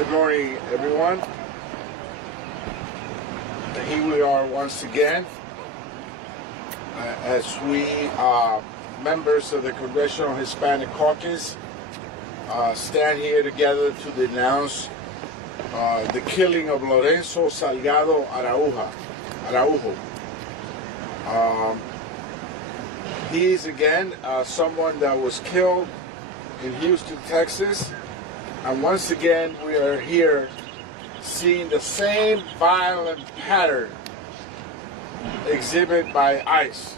Good morning, everyone. Here we are once again as we, members of the Congressional Hispanic Caucus, stand here together to denounce the killing of Lorenzo Salgado Araujo. He is again someone that was killed in Houston, Texas. And once again, we are here seeing the same violent pattern exhibited by ICE.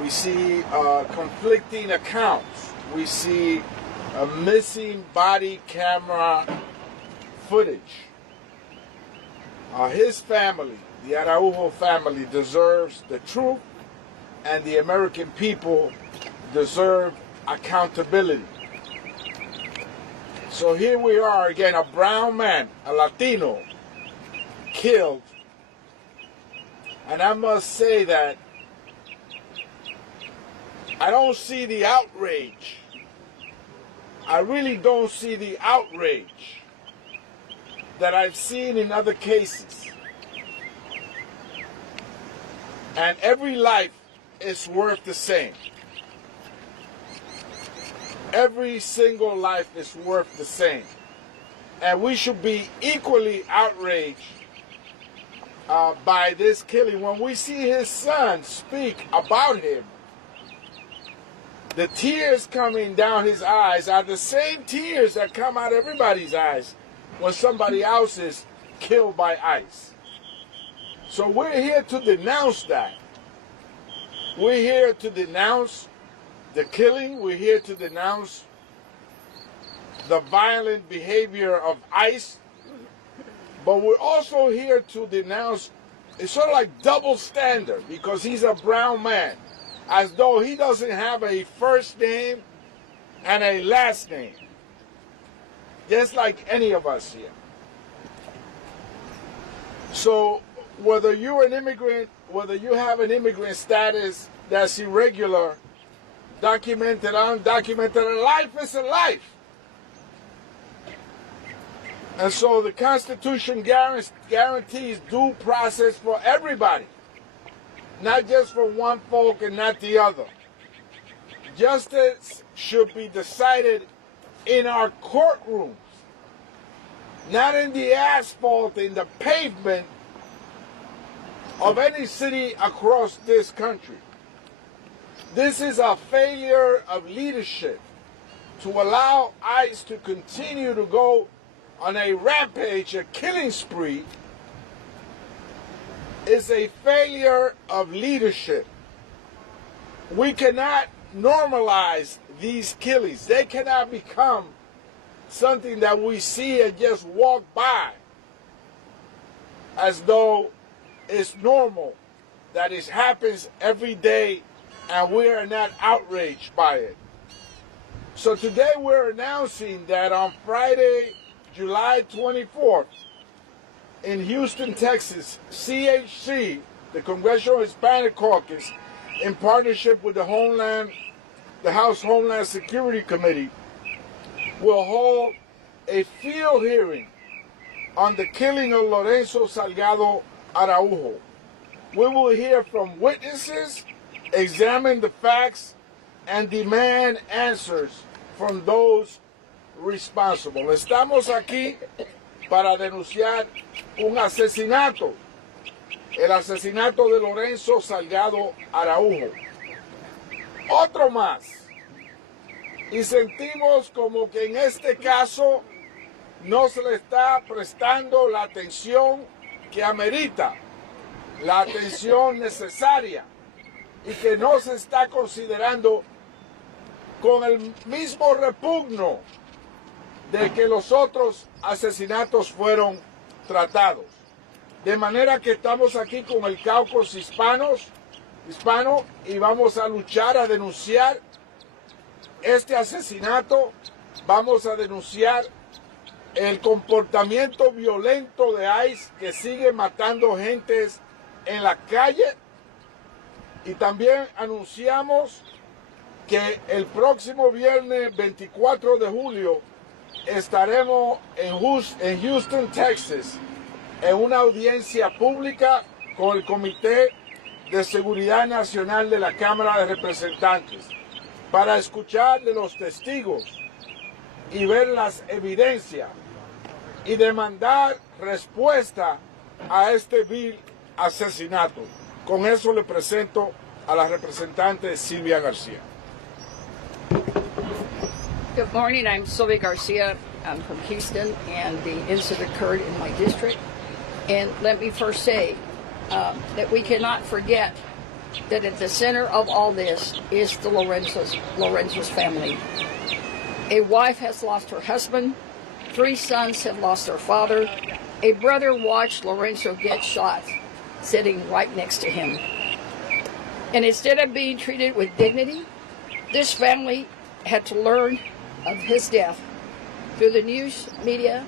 We see conflicting accounts. We see a missing body camera footage. His family, the Araujo family, deserves the truth, and the American people deserve accountability. So here we are again, a brown man, a Latino, killed. And I must say that I don't see the outrage. I really don't see the outrage that I've seen in other cases. And every life is worth the same. Every single life is worth the same. And we should be equally outraged by this killing. When we see his son speak about him, the tears coming down his eyes are the same tears that come out everybody's eyes when somebody else is killed by ICE. So we're here to denounce that. We're here to denounce the killing. We're here to denounce the violent behavior of ICE. But we're also here to denounce, it's sort of like double standard, because he's a brown man, as though he doesn't have a first name and a last name, just like any of us here. So whether you're an immigrant, whether you have an immigrant status that's irregular, documented, undocumented, a life is a life. And so the Constitution guarantees due process for everybody, not just for one folk and not the other. Justice should be decided in our courtrooms, not in the asphalt, in the pavement of any city across this country. This is a failure of leadership to allow ICE to continue to go on a rampage, a killing spree. Is a failure of leadership. We cannot normalize these killings. They cannot become something that we see and just walk by as though it's normal, that it happens every day and we are not outraged by it. So today we're announcing that on Friday, July 24th, in Houston, Texas, CHC, the Congressional Hispanic Caucus, in partnership with the House Homeland Security Committee, will hold a field hearing on the killing of Lorenzo Salgado Araujo. We will hear from witnesses, examine the facts, and demand answers from those responsible. Estamos aquí para denunciar un asesinato, el asesinato de Lorenzo Salgado Araujo. Otro más. Y sentimos como que en este caso no se le está prestando la atención que amerita, la atención necesaria, y que no se está considerando con el mismo repugno de que los otros asesinatos fueron tratados. De manera que estamos aquí con el caucus hispano y vamos a luchar, a denunciar este asesinato. Vamos a denunciar el comportamiento violento de ICE, que sigue matando gentes en la calle. Y también anunciamos que el próximo viernes 24 de julio estaremos en Houston, Texas, en una audiencia pública con el Comité de Seguridad Nacional de la Cámara de Representantes para escuchar de los testigos y ver las evidencias y demandar respuesta a este vil asesinato. Con eso le presento a la representante Silvia García. Good morning, I'm Sylvia Garcia. I'm from Houston, and the incident occurred in my district. And let me first say that we cannot forget that at the center of all this is the Lorenzo's family. A wife has lost her husband. 3 sons have lost their father. A brother watched Lorenzo get shot, sitting right next to him. And instead of being treated with dignity, this family had to learn of his death through the news media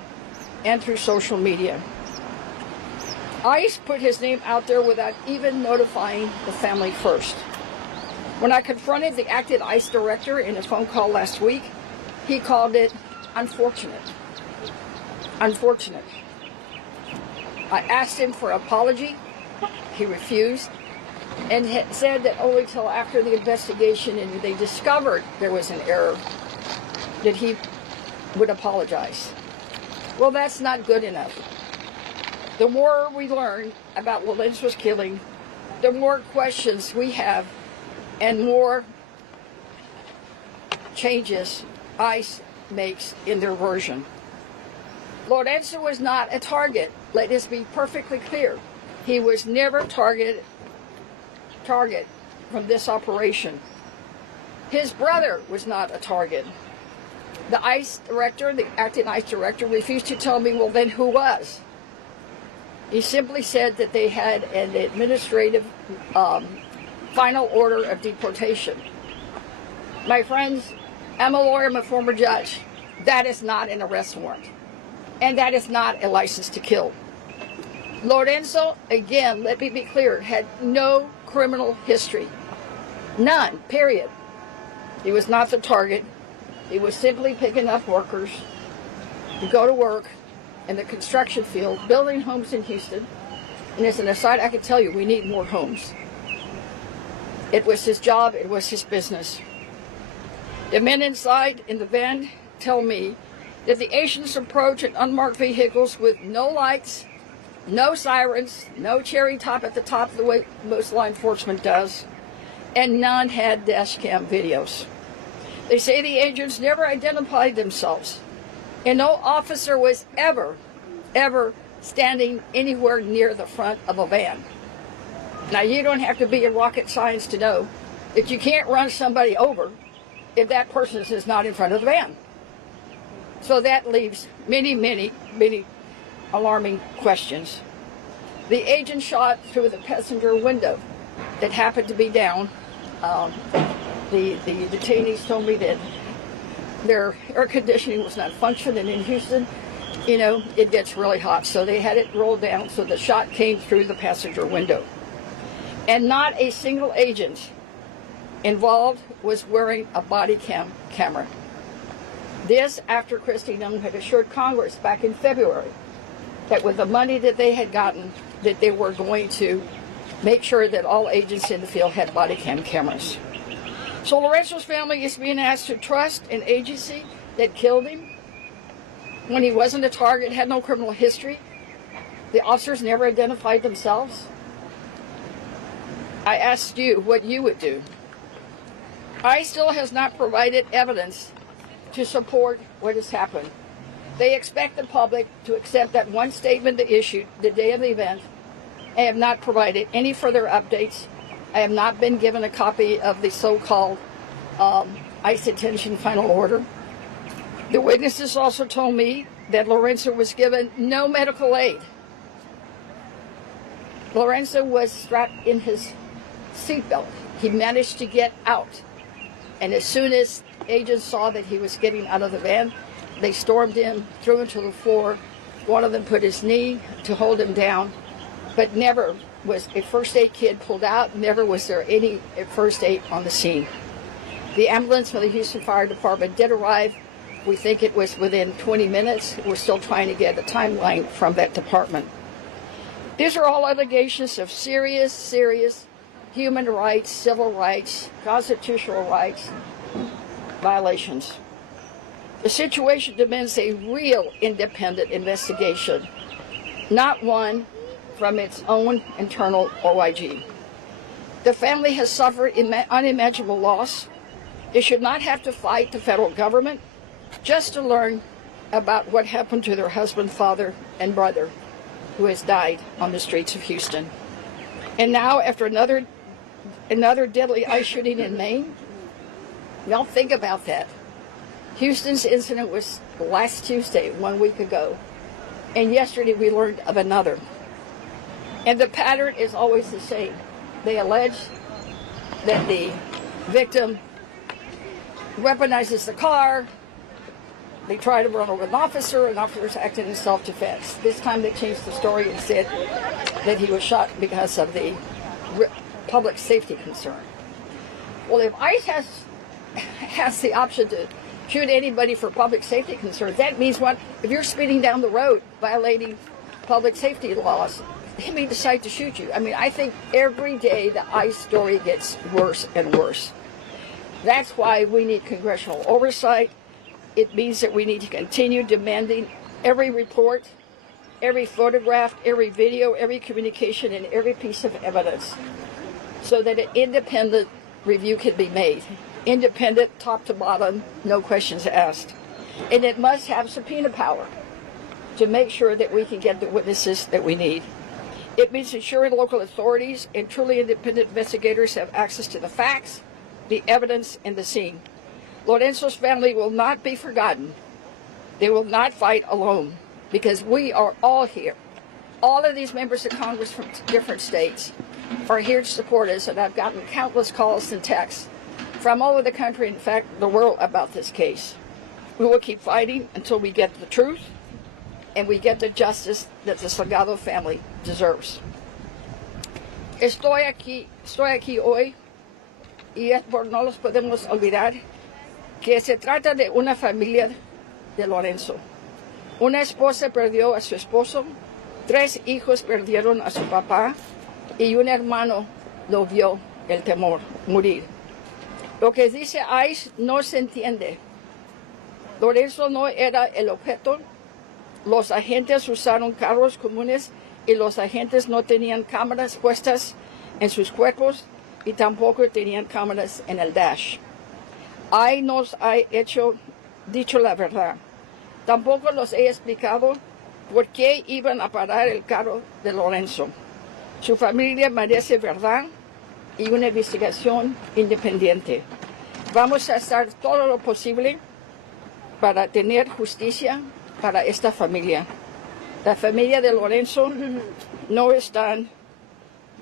and through social media. ICE put his name out there without even notifying the family first. When I confronted the acting ICE director in a phone call last week, he called it unfortunate. Unfortunate. I asked him for an apology. He refused and said that only till after the investigation and they discovered there was an error that he would apologize. Well, that's not good enough. The more we learn about Lorenzo's killing, the more questions we have and more changes ICE makes in their version. Lorenzo was not a target. Let this be perfectly clear. He was never target from this operation. His brother was not a target. The ICE director, the acting ICE director, refused to tell me, well, then who was? He simply said that they had an administrative final order of deportation. My friends, I'm a lawyer, I'm a former judge. That is not an arrest warrant. And that is not a license to kill. Lorenzo, again, let me be clear, had no criminal history. None, period. He was not the target. He was simply picking up workers to go to work in the construction field, building homes in Houston. And as an aside, I can tell you, we need more homes. It was his job, it was his business. The men inside in the van tell me that the agents approach in unmarked vehicles with no lights, no sirens, no cherry top at the top the way most law enforcement does, and none had dash cam videos. They say the agents never identified themselves, and no officer was ever standing anywhere near the front of a van. Now, you don't have to be in rocket science to know that you can't run somebody over if that person is not in front of the van. So that leaves many alarming questions. The agent shot through the passenger window that happened to be down. The detainees told me that their air conditioning was not functioning in Houston. You know, it gets really hot, so they had it rolled down so the shot came through the passenger window. And not a single agent involved was wearing a body camera. This after Kristi Noem had assured Congress back in February that with the money that they had gotten, that they were going to make sure that all agents in the field had body cameras. So Lorenzo's family is being asked to trust an agency that killed him when he wasn't a target, had no criminal history. The officers never identified themselves. I asked you what you would do. ICE still has not provided evidence to support what has happened. They expect the public to accept that one statement they issued the day of the event. I have not provided any further updates. I have not been given a copy of the so-called ICE detention final order. The witnesses also told me that Lorenzo was given no medical aid. Lorenzo was strapped in his seatbelt. He managed to get out. And as soon as agents saw that he was getting out of the van, they stormed him, threw him to the floor. One of them put his knee to hold him down, but never was a first aid kit pulled out. Never was there any first aid on the scene. The ambulance from the Houston Fire Department did arrive We think it was within 20 minutes. We're still trying to get a timeline from that department. These are all allegations of serious human rights, civil rights, constitutional rights violations. The situation demands a real independent investigation, not one from its own internal OIG. The family has suffered unimaginable loss. They should not have to fight the federal government just to learn about what happened to their husband, father, and brother, who has died on the streets of Houston. And now, after another deadly ICE shooting in Maine, y'all think about that. Houston's incident was last Tuesday, 1 week ago. And yesterday we learned of another. And the pattern is always the same. They allege that the victim weaponizes the car. They try to run over an officer's acting in self-defense. This time they changed the story and said that he was shot because of the public safety concern. Well, if ICE has the option to shoot anybody for public safety concerns, that means what? If you're speeding down the road violating public safety laws, they may decide to shoot you. I mean, I think every day the ICE story gets worse and worse. That's why we need congressional oversight. It means that we need to continue demanding every report, every photograph, every video, every communication, and every piece of evidence so that an independent review can be made. Independent, top to bottom, no questions asked. And it must have subpoena power to make sure that we can get the witnesses that we need. It means ensuring local authorities and truly independent investigators have access to the facts, the evidence, and the scene. Lorenzo's family will not be forgotten. They will not fight alone because we are all here. All of these members of Congress from different states are here to support us, and I've gotten countless calls and texts from all over the country, in fact, the world, about this case. We will keep fighting until we get the truth and we get the justice that the Salgado family deserves. Estoy aquí hoy y es por no los podemos olvidar que se trata de una familia de Lorenzo. Una esposa perdió a su esposo, 3 hijos perdieron a su papá y un hermano lo vio el temor morir. Lo que dice ICE no se entiende. Lorenzo no era el objeto. Los agentes usaron carros comunes y los agentes no tenían cámaras puestas en sus cuerpos y tampoco tenían cámaras en el dash. ICE nos ha dicho la verdad. Tampoco los he explicado por qué iban a parar el carro de Lorenzo. Su familia merece verdad y una investigación independiente. Vamos a hacer todo lo posible para tener justicia para esta familia. La familia de Lorenzo no están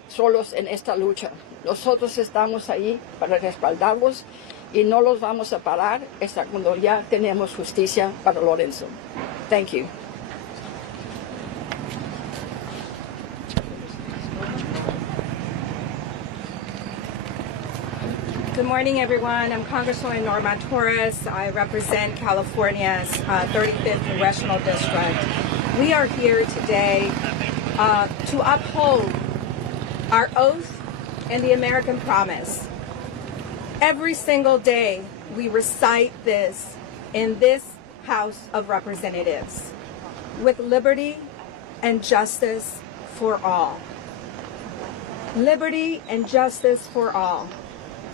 solos en esta lucha. Nosotros estamos ahí para respaldarlos y no los vamos a parar hasta cuando ya tenemos justicia para Lorenzo. Thank you. Good morning, everyone. I'm Congresswoman Norma Torres. I represent California's 35th Congressional District. We are here today to uphold our oath and the American promise. Every single day we recite this in this House of Representatives with liberty and justice for all. Liberty and justice for all.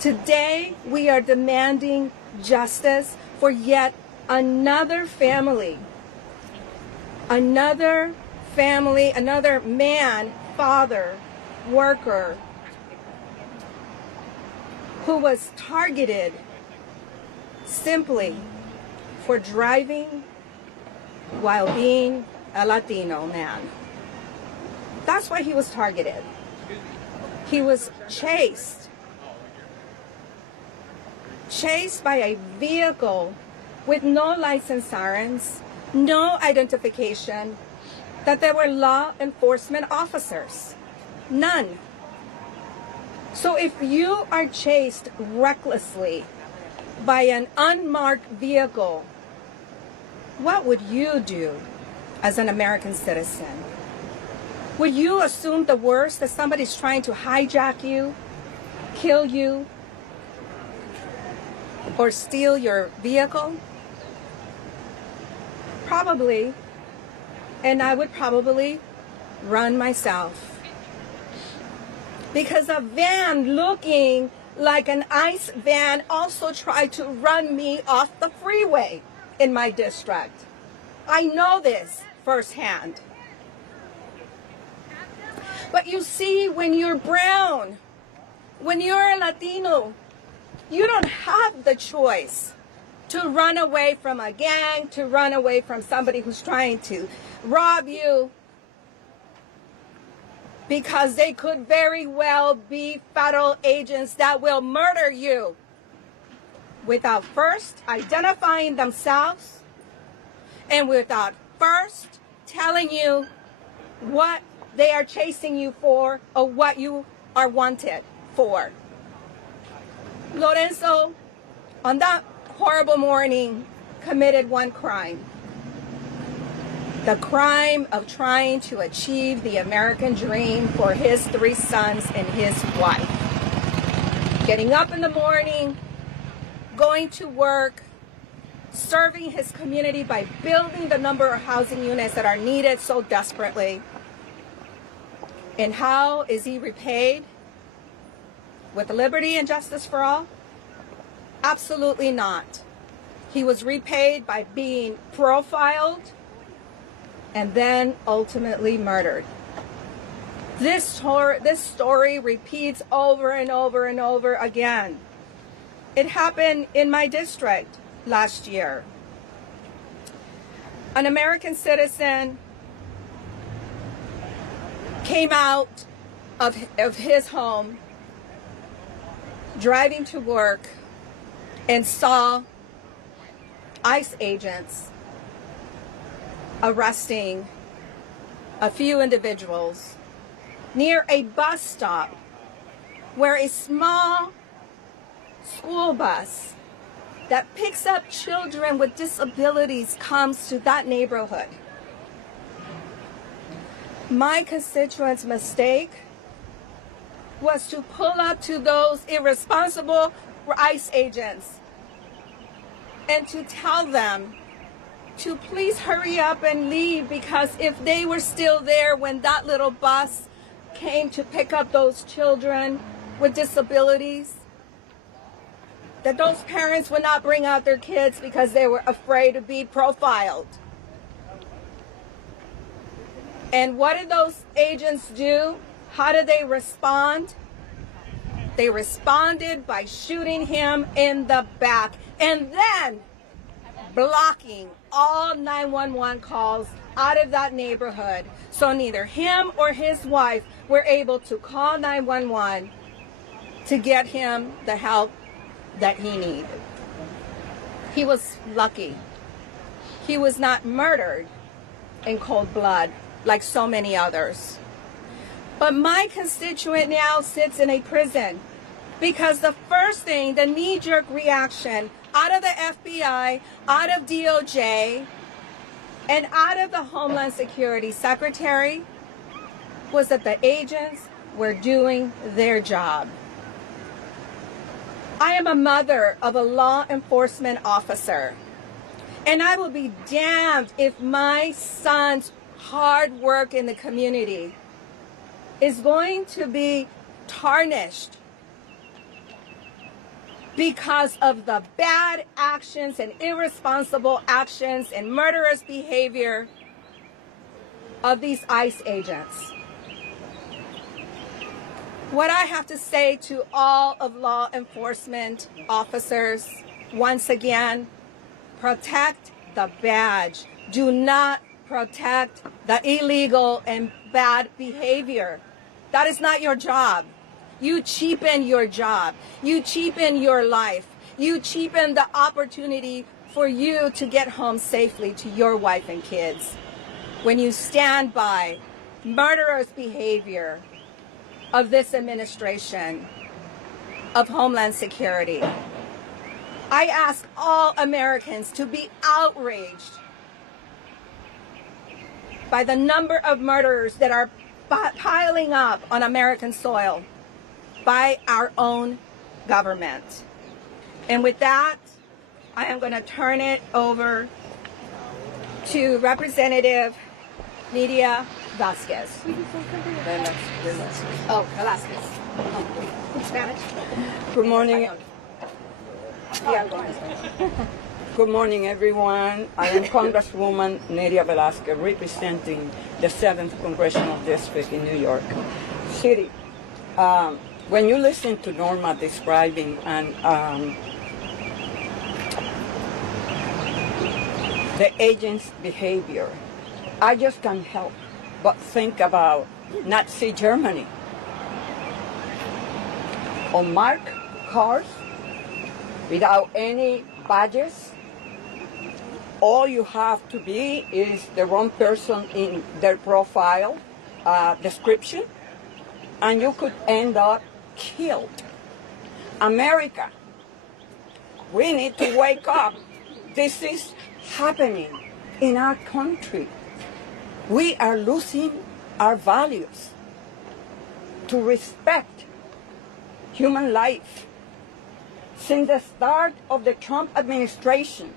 Today, we are demanding justice for yet another family, another man, father, worker, who was targeted simply for driving while being a Latino man. That's why he was targeted. He was chased by a vehicle with no license sirens, no identification, that they were law enforcement officers. None. So if you are chased recklessly by an unmarked vehicle what would you do as an American citizen? Would you assume the worst, that somebody's trying to hijack you, kill you, or steal your vehicle? Probably. And I would probably run myself. Because a van looking like an ICE van also tried to run me off the freeway in my district. I know this firsthand. But you see, when you're brown, when you're a Latino, you don't have the choice to run away from a gang, to run away from somebody who's trying to rob you, because they could very well be federal agents that will murder you without first identifying themselves and without first telling you what they are chasing you for or what you are wanted for. Lorenzo, on that horrible morning, committed one crime. The crime of trying to achieve the American dream for his 3 sons and his wife. Getting up in the morning, going to work, serving his community by building the number of housing units that are needed so desperately. And how is he repaid? With liberty and justice for all? Absolutely not. He was repaid by being profiled and then ultimately murdered. This story repeats over and over and over again. It happened in my district last year. An American citizen came out of his home, driving to work, and saw ICE agents arresting a few individuals near a bus stop where a small school bus that picks up children with disabilities comes to that neighborhood. My constituents' mistake was to pull up to those irresponsible ICE agents and to tell them to please hurry up and leave, because if they were still there when that little bus came to pick up those children with disabilities, that those parents would not bring out their kids because they were afraid to be profiled. And what did those agents do? How did they respond? They responded by shooting him in the back and then blocking all 911 calls out of that neighborhood. So neither him or his wife were able to call 911 to get him the help that he needed. He was lucky. He was not murdered in cold blood like so many others. But my constituent now sits in a prison because the first thing, the knee-jerk reaction out of the FBI, out of DOJ, and out of the Homeland Security Secretary was that the agents were doing their job. I am a mother of a law enforcement officer, and I will be damned if my son's hard work in the community is going to be tarnished because of the bad actions and irresponsible actions and murderous behavior of these ICE agents. What I have to say to all of law enforcement officers, once again, protect the badge. Do not protect the illegal and bad behavior. That is not your job. You cheapen your job. You cheapen your life. You cheapen the opportunity for you to get home safely to your wife and kids when you stand by murderous behavior of this administration of Homeland Security. I ask all Americans to be outraged by the number of murders that are piling up on American soil by our own government. And with that, I am going to turn it over to Representative Nidia Velasquez. Oh, Velasquez. Spanish. Good morning. Good morning, everyone. I am Congresswoman Nidia Velasquez, representing the 7th Congressional District in New York City. When you listen to Norma describing the agent's behavior, I just can't help but think about Nazi Germany. Unmarked cars, without any badges. All you have to be is the wrong person in their profile description, and you could end up killed. America, we need to wake up. This is happening in our country. We are losing our values to respect human life. Since the start of the Trump administration,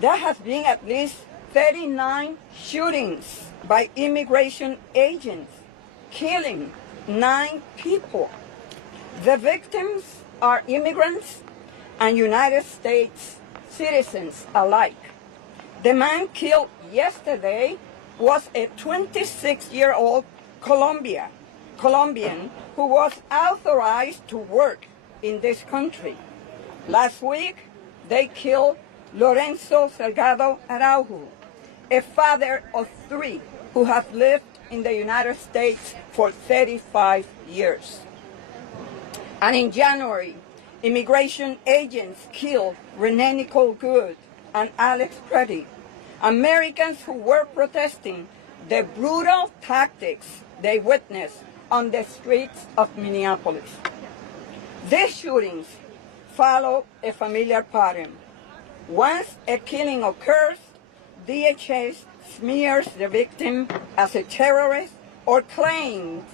there has been at least 39 shootings by immigration agents, killing 9 people. The victims are immigrants and United States citizens alike. The man killed yesterday was a 26-year-old Colombian who was authorized to work in this country. Last week, they killed Lorenzo Salgado Araujo, a father of 3 who have lived in the United States for 35 years. And in January, immigration agents killed Renee Nicole Good and Alex Preddy, Americans who were protesting the brutal tactics they witnessed on the streets of Minneapolis. These shootings follow a familiar pattern. Once a killing occurs, DHS smears the victim as a terrorist or claims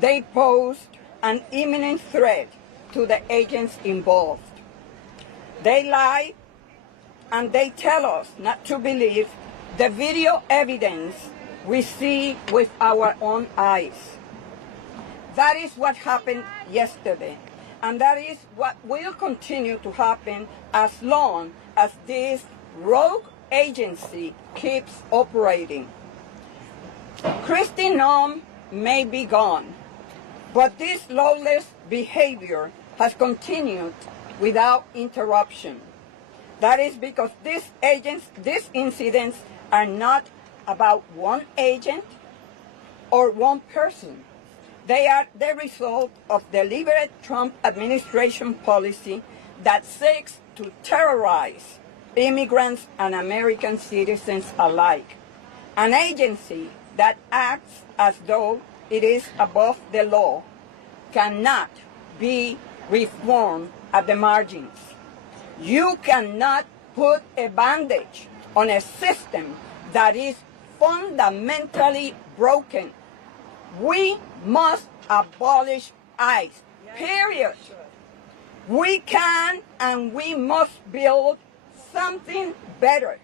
they posed an imminent threat to the agents involved. They lie and they tell us not to believe the video evidence we see with our own eyes. That is what happened yesterday, and that is what will continue to happen as long as this rogue agency keeps operating. Kristi Noem may be gone, but this lawless behavior has continued without interruption. That is because these incidents are not about one agent or one person. They are the result of deliberate Trump administration policy that seeks to terrorize immigrants and American citizens alike. An agency that acts as though it is above the law cannot be reformed at the margins. You cannot put a bandage on a system that is fundamentally broken. We must abolish ICE, period. We can and we must build something better,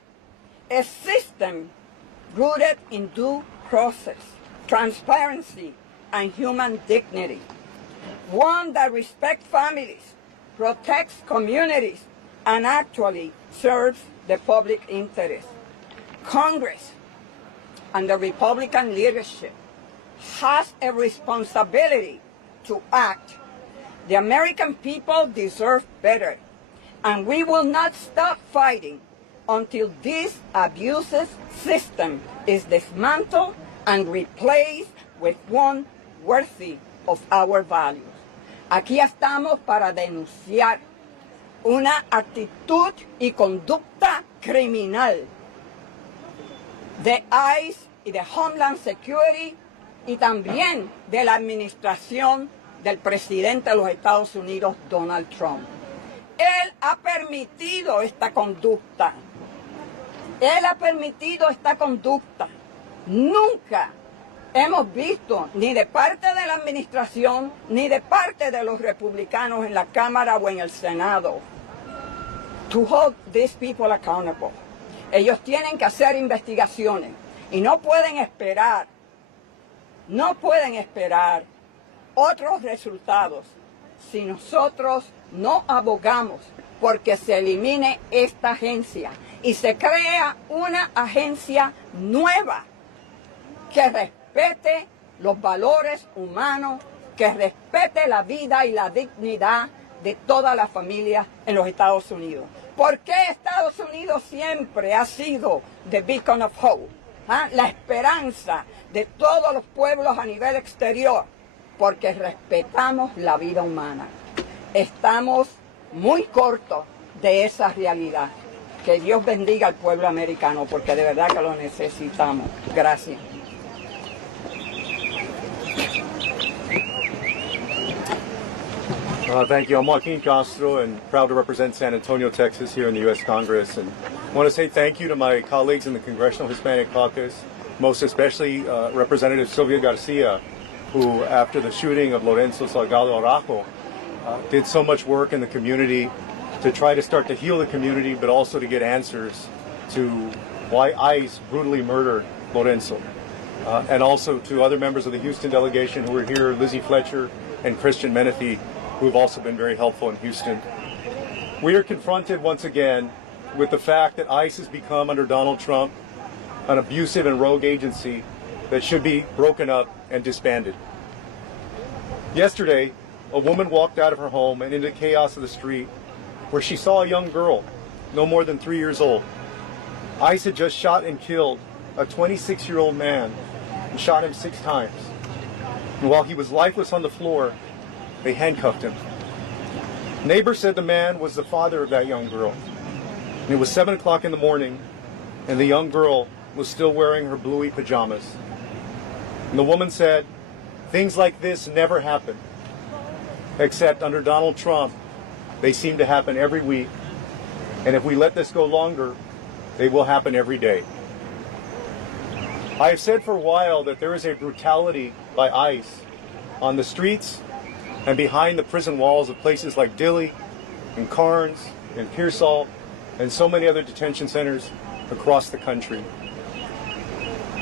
a system rooted in due process, transparency, and human dignity. One that respects families, protects communities, and actually serves the public interest. Congress and the Republican leadership has a responsibility to act. The American people deserve better, and we will not stop fighting until this abusive system is dismantled and replaced with one worthy of our values. Aquí estamos para denunciar una actitud y conducta criminal de ICE y de Homeland Security y también de la administración del presidente de los Estados Unidos, Donald Trump. Él ha permitido esta conducta. Él ha permitido esta conducta. Nunca hemos visto, ni de parte de la administración, ni de parte de los republicanos en la Cámara o en el Senado, to hold these people accountable. Ellos tienen que hacer investigaciones y no pueden esperar otros resultados si nosotros no abogamos porque se elimine esta agencia y se crea una agencia nueva que respete los valores humanos, que respete la vida y la dignidad de todas las familias en los Estados Unidos. ¿Por qué Estados Unidos siempre ha sido the beacon of hope? La esperanza de todos los pueblos a nivel exterior, porque respetamos la vida humana. Estamos muy cortos de esa realidad. Que Dios bendiga al pueblo americano, porque de verdad que lo necesitamos. Gracias. Thank you. I'm Joaquin Castro and proud to represent San Antonio, Texas here in the U.S. Congress. And I want to say thank you to my colleagues in the Congressional Hispanic Caucus, most especially Representative Sylvia Garcia, who after the shooting of Lorenzo Salgado Araujo did so much work in the community to try to start to heal the community, but also to get answers to why ICE brutally murdered Lorenzo. And also to other members of the Houston delegation who were here, Lizzie Fletcher and Christian Menefee, who have also been very helpful in Houston. We are confronted once again with the fact that ICE has become, under Donald Trump, an abusive and rogue agency that should be broken up and disbanded. Yesterday, a woman walked out of her home and into the chaos of the street where she saw a young girl, no more than 3 years old. ICE had just shot and killed a 26-year-old man and shot him 6 times. And while he was lifeless on the floor, they handcuffed him. Neighbors said the man was the father of that young girl. And it was 7 o'clock in the morning, and the young girl was still wearing her Bluey pajamas. And the woman said, things like this never happen, except under Donald Trump, they seem to happen every week. And if we let this go longer, they will happen every day. I have said for a while that there is a brutality by ICE on the streets and behind the prison walls of places like Dilley and Carnes and Pearsall and so many other detention centers across the country.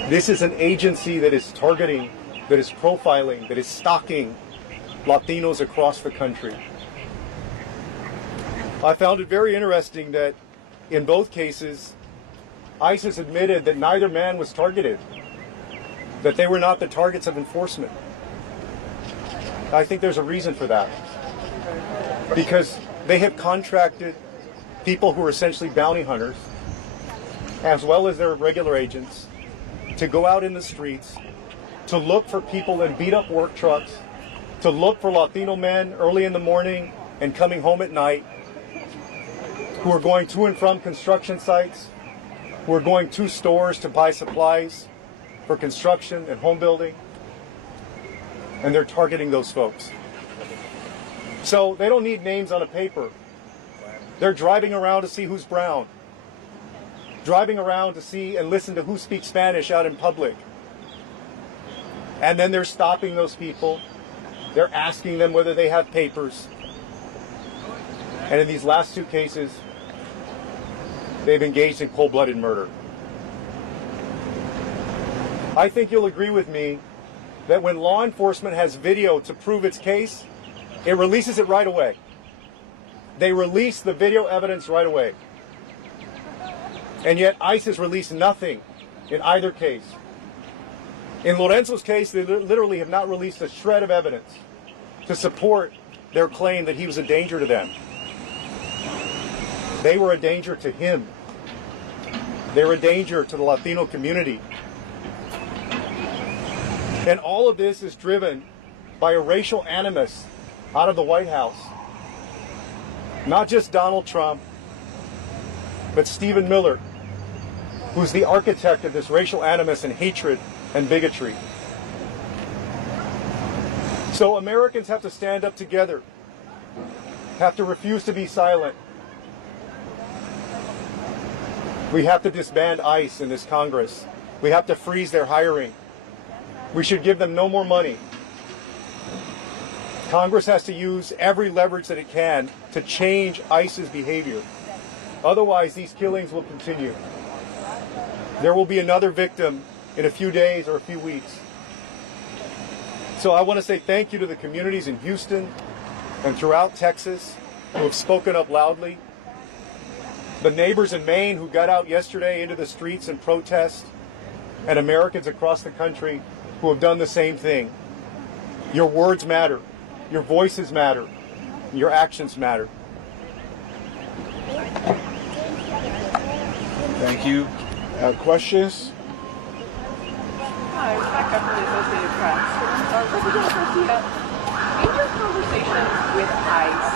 This is an agency that is targeting, that is profiling, that is stalking Latinos across the country. I found it very interesting that in both cases, ICE has admitted that neither man was targeted, that they were not the targets of enforcement. I think there's a reason for that, because they have contracted people who are essentially bounty hunters, as well as their regular agents, to go out in the streets, to look for people in beat-up work trucks, to look for Latino men early in the morning and coming home at night, who are going to and from construction sites, who are going to stores to buy supplies for construction and home building, and they're targeting those folks. So they don't need names on a paper. They're driving around to see who's brown, driving around to see and listen to who speaks Spanish out in public. And then they're stopping those people. They're asking them whether they have papers. And in these last 2 cases, they've engaged in cold-blooded murder. I think you'll agree with me that when law enforcement has video to prove its case, it releases it right away. They release the video evidence right away. And yet ICE has released nothing in either case. In Lorenzo's case, they literally have not released a shred of evidence to support their claim that he was a danger to them. They were a danger to him. They're a danger to the Latino community. And all of this is driven by a racial animus out of the White House. Not just Donald Trump, but Stephen Miller, who's the architect of this racial animus and hatred and bigotry. So Americans have to stand up together, have to refuse to be silent. We have to disband ICE in this Congress. We have to freeze their hiring. We should give them no more money. Congress has to use every leverage that it can to change ICE's behavior. Otherwise, these killings will continue. There will be another victim in a few days or a few weeks. So I want to say thank you to the communities in Houston and throughout Texas who have spoken up loudly. The neighbors in Maine who got out yesterday into the streets and protest, and Americans across the country who have done the same thing. Your words matter. Your voices matter. Your actions matter. Thank you. Questions? Hi, Rebecca from the Associated Press. Representative Garcia, in your conversations with ICE,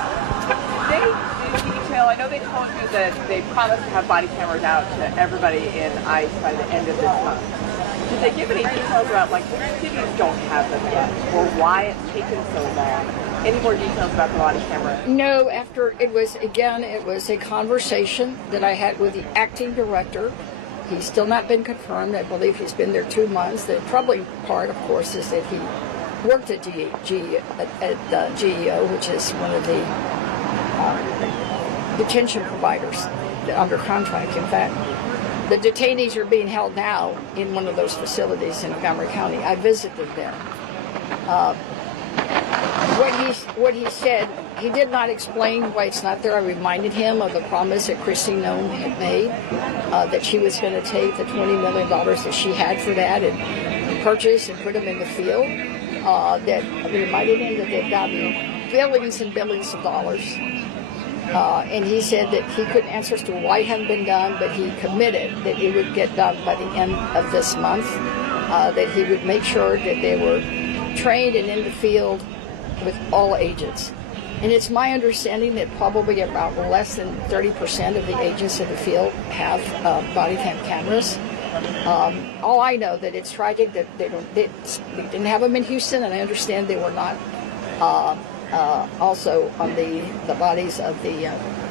they did detail, I know they told you that they promised to have body cameras out to everybody in ICE by the end of this month. Did they give any details about, like, which cities don't have them yet, or why it's taken so long? Any more details about the body camera? No, after it was a conversation that I had with the acting director. He's still not been confirmed. I believe he's been there 2 months. The troubling part, of course, is that he worked at GEO, which is one of the detention providers under contract. In fact, the detainees are being held now in one of those facilities in Montgomery County. I visited there. What he said, he did not explain why it's not there. I reminded him of the promise that Christy Nome had made, that she was going to take the $20 million that she had for that and purchase and put them in the field. That I reminded him that they've gotten billions and billions of dollars. And he said that he couldn't answer as to why it hadn't been done, but he committed that it would get done by the end of this month, that he would make sure that they were trained and in the field with all agents. And it's my understanding that probably about less than 30% of the agents in the field have body cam cameras. All I know that it's tragic that they didn't have them in Houston, and I understand they were not also on the bodies of the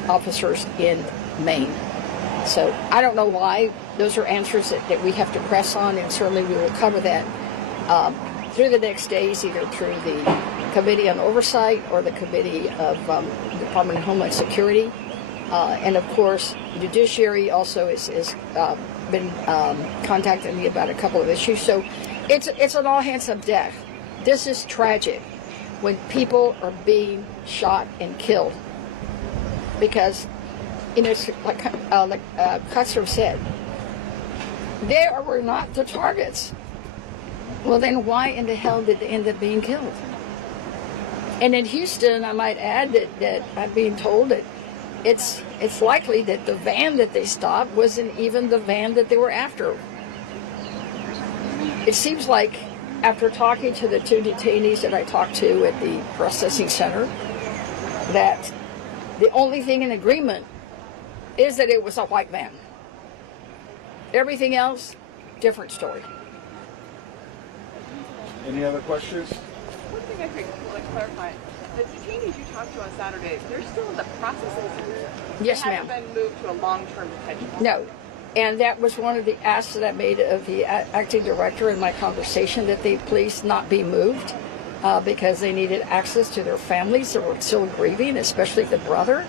officers in Maine. So I don't know why. Those are answers that we have to press on, and certainly we will cover that through the next days, either through the Committee on Oversight or the Committee of Department of Homeland Security. And of course, Judiciary also has been contacting me about a couple of issues. So it's an all hands on deck. This is tragic when people are being shot and killed. Because, you know, like Castro said, they were not the targets. Well, then why in the hell did they end up being killed? And in Houston, I might add that I'm being told that it's likely that the van that they stopped wasn't even the van that they were after. It seems like after talking to the 2 detainees that I talked to at the processing center, that the only thing in agreement is that it was a white van. Everything else, different story. Any other questions? One thing I could clarify. The detainees you talked to on Saturday, they're still in the processing center? Yes, they ma'am. haven't been moved to a long-term detention? No. And that was one of the asks that I made of the acting director in my conversation, that they please not be moved because they needed access to their families that were still grieving, especially the brother.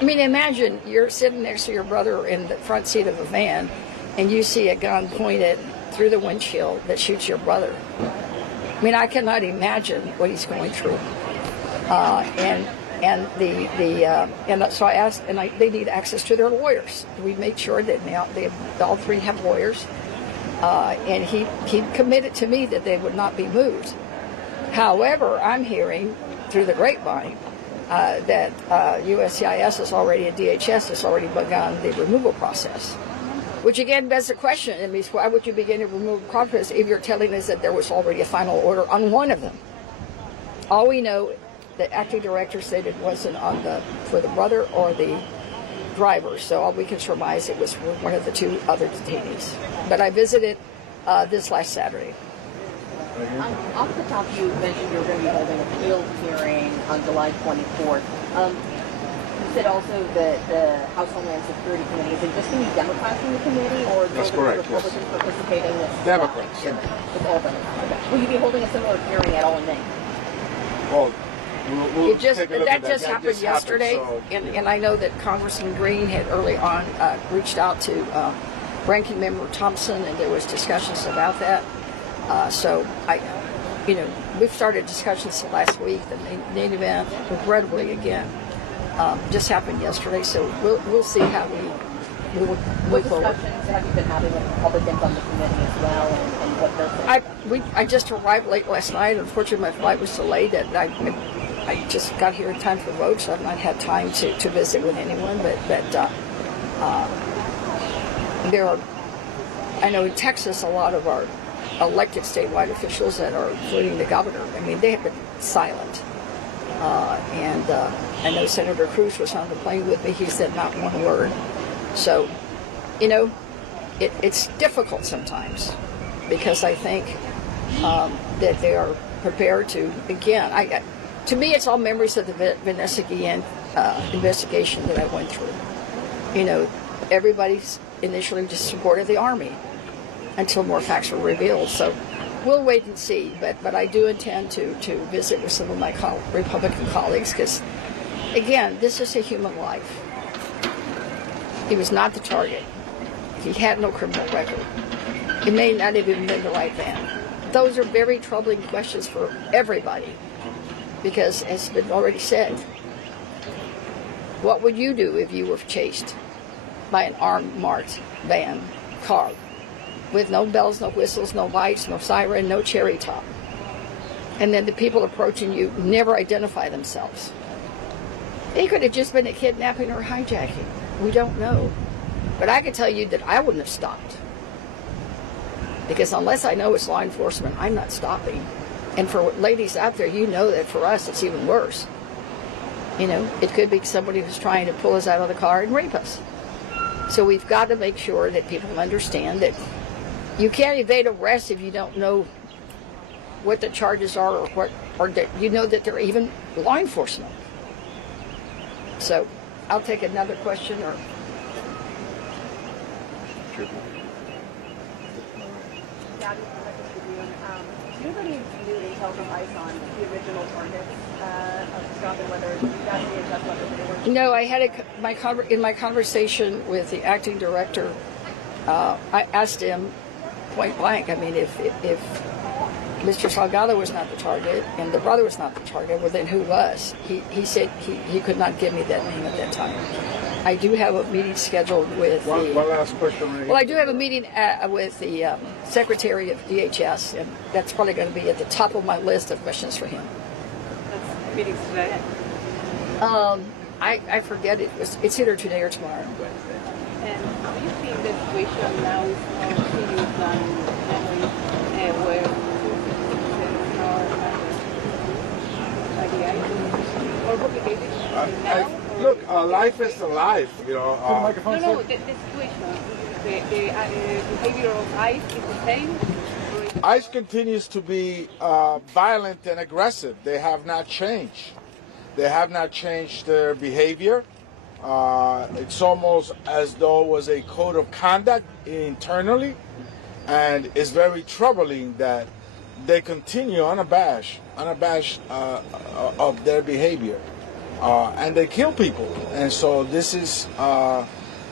I mean, imagine you're sitting next to your brother in the front seat of a van and you see a gun pointed through the windshield that shoots your brother. I mean, I cannot imagine what he's going through. And so I asked, and they need access to their lawyers. We made sure that now all 3 have lawyers, and he committed to me that they would not be moved. However, I'm hearing through the grapevine that USCIS has already, and DHS has already begun the removal process. Which again begs the question, I mean, why would you begin a removal process if you're telling us that there was already a final order on one of them? All we know, the acting director said it wasn't for the brother or the driver, so all we can surmise it was for one of the 2 other detainees. But I visited this last Saturday. Off the top, you mentioned you were going to be holding a field hearing on July 24th. said also that the House Homeland Security Committee, is it just going to be Democrats in the committee, or That's will correct, Republicans participate in this? Democrats. It's all Democrats. Okay. Will you be holding a similar hearing at all in Maine? Well, we'll It just take a look that at that. just That happened just yesterday, so, and I know that Congressman Green had early on reached out to Ranking Member Thompson, and there was discussions about that. So we've started discussions last week. The Maine event, regrettably again, just happened yesterday. So we'll see how we will What move forward. discussions have you been having with Republicans on the committee as well, and what they're saying? I just arrived late last night. Unfortunately, my flight was delayed, and I just got here in time for vote, so I've not had time to visit with anyone. But there are, I know in Texas, a lot of our elected statewide officials that are, including the governor, I mean, they have been silent. And I know Senator Cruz was on the plane with me. He said not one word. So, it's difficult sometimes because I think that they are prepared to, again, to me, it's all memories of the Vanessa Guillen investigation that I went through. Everybody's initially just supported the Army until more facts were revealed. So we'll wait and see. But I do intend to visit with some of my Republican colleagues because, again, this is a human life. He was not the target. He had no criminal record. He may not have even been the right man. Those are very troubling questions for everybody because, as has been already said, what would you do if you were chased by an armed, marked van, car, with no bells, no whistles, no lights, no siren, no cherry top? And then the people approaching you never identify themselves. It could have just been a kidnapping or hijacking. We don't know. But I can tell you that I wouldn't have stopped. Because unless I know it's law enforcement, I'm not stopping. And for ladies out there, that for us, it's even worse. It could be somebody who's trying to pull us out of the car and rape us. So we've got to make sure that people understand that you can't evade arrest if you don't know what the charges are or that that they're even law enforcement. So I'll take another question or. Do you have any new intel from ICE on the original targets of Trump and whether you got any adjust whether they were? No, I had in my conversation with the acting director. I asked him point blank. I mean, if Mr. Salgado was not the target and the brother was not the target, well, then who was? He said he could not give me that name at that time. I do have a meeting scheduled with one last question. Right well, I do have a meeting with the Secretary of DHS, and that's probably going to be at the top of my list of questions for him. That's meetings today. I forget it's either today or tomorrow. And do you think the situation now is more serious than where or complicated now? Look, life is a life, No, the situation, the behavior of ICE is the same. ICE continues to be violent and aggressive. They have not changed. They have not changed their behavior. It's almost as though it was a code of conduct internally, and it's very troubling that they continue unabashed of their behavior, and they kill people. And so this is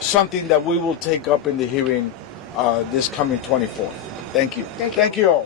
something that we will take up in the hearing this coming 24th. Thank you. Thank you. Thank you all.